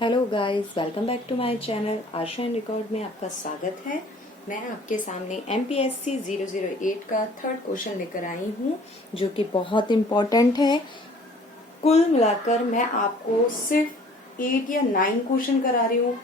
Hello guys, welcome back to my channel Asha and record में आपका स्वागत है। मैं आपके सामने MPSC 008 का थर्ड क्वेश्चन लेकर आई हूँ, जो कि बहुत इम्पोर्टेंट है। कुल मिलाकर मैं आपको सिर्फ 8 या 9 क्वेश्चन करा रही हूँ।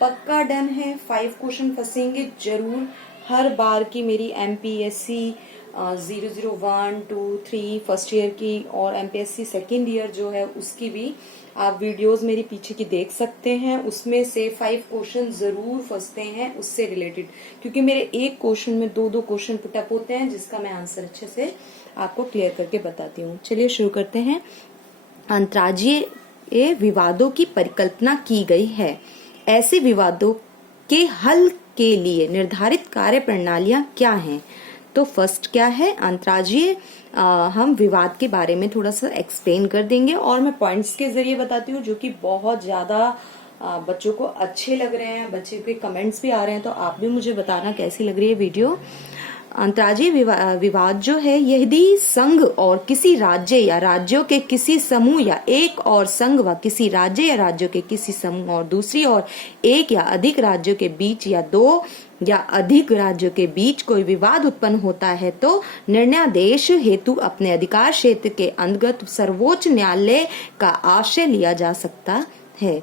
पक्का डन है, 5 क्वेश्चन फंसेंगे जरूर। हर बार की मेरी MPSC 001, 2, 3 फर्स्ट ईयर की और MPSC सेकेंड ईयर जो है उसकी भी आप वीडियोस मेरी पीछे की देख सकते हैं। उसमें से 5 क्वेश्चन जरूर फंसते हैं उससे रिलेटेड, क्योंकि मेरे एक क्वेश्चन में 2-2 क्वेश्चन पुटअप होते हैं, जिसका मैं आंसर अच्छे से आपको क्लियर करके बताती हूँ। चलिए शुरू करते हैं। अंतर्राज्यीय विवादों की परिकल्पना की गई है। ऐसे विवादों के हल के लिए निर्धारित कार्य प्रणालियां क्या हैं? तो फर्स्ट क्या है, अंतर्राज्यीय हम विवाद के बारे में थोड़ा सा एक्सप्लेन कर देंगे और मैं पॉइंट्स के जरिए बताती हूँ, जो कि बहुत ज्यादा बच्चों को अच्छे लग रहे हैं। बच्चे के कमेंट्स भी आ रहे हैं, तो आप भी मुझे बताना कैसी लग रही है वीडियो। अंतर्राज्यीय विवाद जो है, यदि संघ और किसी राज्य या राज्यों के किसी समूह या एक और संघ व किसी राज्य या राज्यों के किसी समूह और दूसरी और एक या अधिक राज्यों के बीच या 2 या अधिक राज्यों के बीच कोई विवाद उत्पन्न होता है, तो निर्णयादेश हेतु अपने अधिकार क्षेत्र के अंतर्गत सर्वोच्च न्यायालय का आश्रय लिया जा सकता है।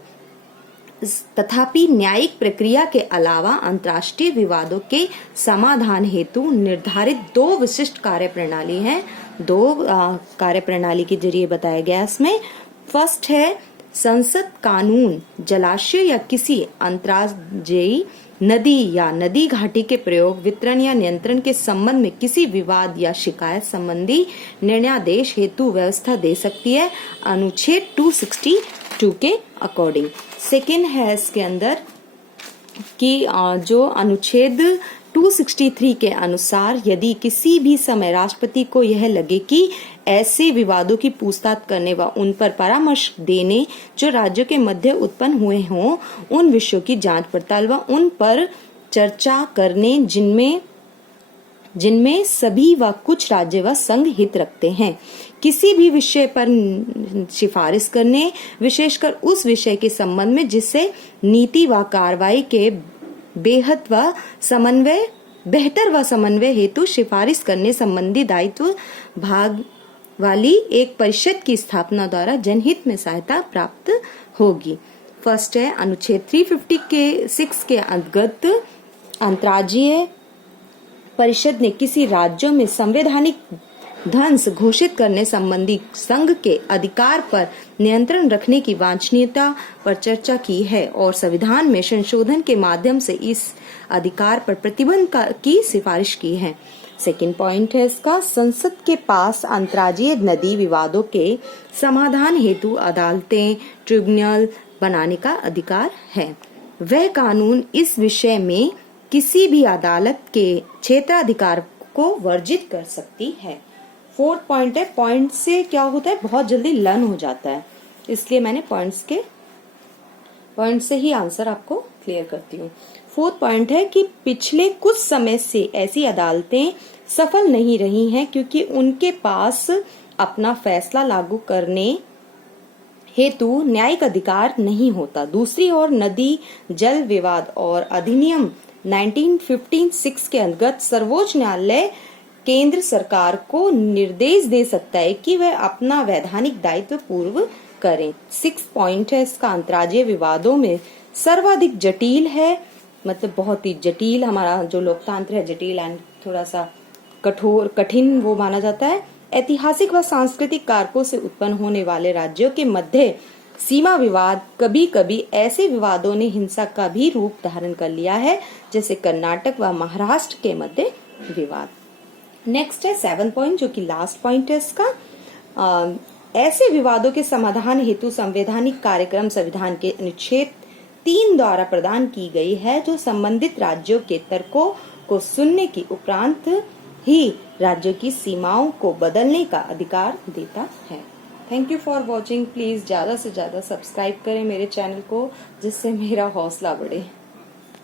तथापि न्यायिक प्रक्रिया के अलावा अंतर्राष्ट्रीय विवादों के समाधान हेतु निर्धारित 2 विशिष्ट कार्यप्रणाली हैं। 2 कार्यप्रणाली के जरिए बताया गया इसमें। फर्स्ट है संसद कानून। जलाशय या किसी अंतर्राज्यीय नदी या नदी घाटी के प्रयोग, वितरण या नियंत्रण के संबंध में किसी विवाद या शिकायत संबंधी निर्णयादेश हेतु व्यवस्था दे सकती है, अनुच्छेद 262 के अकॉर्डिंग। सेकेंड है इसके अंदर कि जो अनुच्छेद 263 के अनुसार, यदि किसी भी समय राष्ट्रपति को यह लगे कि ऐसे विवादों की पूछताछ करने व उन पर परामर्श देने जो राज्यों के मध्य उत्पन्न हुए हों, उन विषयों की जांच पड़ताल व उन पर चर्चा करने जिनमें सभी व कुछ राज्य व संघ हित रखते हैं, किसी भी विषय पर सिफारिश करने, विशेषकर उस विषय के संबंध में जिससे नीति व कार्रवाई के बेहतर व समन्वय हेतु सिफारिश करने संबंधी दायित्व भाग वाली एक परिषद की स्थापना द्वारा जनहित में सहायता प्राप्त होगी। फर्स्ट है अनुच्छेद 350 के 6 के अंतर्गत अंतर्राज्यीय परिषद ने किसी राज्यों में संवैधानिक ध्वंस घोषित करने संबंधी संघ के अधिकार पर नियंत्रण रखने की वांछनीयता पर चर्चा की है और संविधान में संशोधन के माध्यम से इस अधिकार पर प्रतिबंध की सिफारिश की है। सेकंड पॉइंट है इसका, संसद के पास अंतर्राज्यीय नदी विवादों के समाधान हेतु अदालतें, ट्रिब्यूनल बनाने का अधिकार है। वह कानून इस विषय में किसी भी अदालत के क्षेत्राधिकार को वर्जित कर सकती है। फोर्थ पॉइंट है, पॉइंट से क्या होता है, बहुत जल्दी लर्न हो जाता है, इसलिए मैंने पॉइंट से ही आंसर आपको क्लियर करती हूँ। फोर्थ पॉइंट है कि पिछले कुछ समय से ऐसी अदालतें सफल नहीं रही हैं, क्योंकि उनके पास अपना फैसला लागू करने हेतु न्यायिक अधिकार नहीं होता। दूसरी ओर नदी जल विवाद और अधिनियम 1956 के अंतर्गत सर्वोच्च न्यायालय केंद्र सरकार को निर्देश दे सकता है कि वह अपना वैधानिक दायित्व पूर्ण करें। 6 पॉइंट है इसका, अंतर्राज्यीय विवादों में सर्वाधिक जटिल है, मतलब बहुत ही जटिल, हमारा जो लोकतंत्र है जटिल एंड थोड़ा सा कठिन वो माना जाता है। ऐतिहासिक व सांस्कृतिक कारकों से उत्पन्न होने वाले राज्यों के मध्य सीमा विवाद, कभी कभी ऐसे विवादों ने हिंसा का भी रूप धारण कर लिया है, जैसे कर्नाटक व महाराष्ट्र के मध्य विवाद। नेक्स्ट है 7 पॉइंट, जो कि लास्ट पॉइंट है इसका। ऐसे विवादों के समाधान हेतु संवैधानिक कार्यक्रम संविधान के अनुच्छेद 3 द्वारा प्रदान की गई है, जो संबंधित राज्यों के तर्कों को सुनने की उपरांत ही राज्यों की सीमाओं को बदलने का अधिकार देता है। Thank you for watching. Please ज्यादा से ज्यादा सब्सक्राइब करें मेरे चैनल को, जिससे मेरा हौसला बढ़े।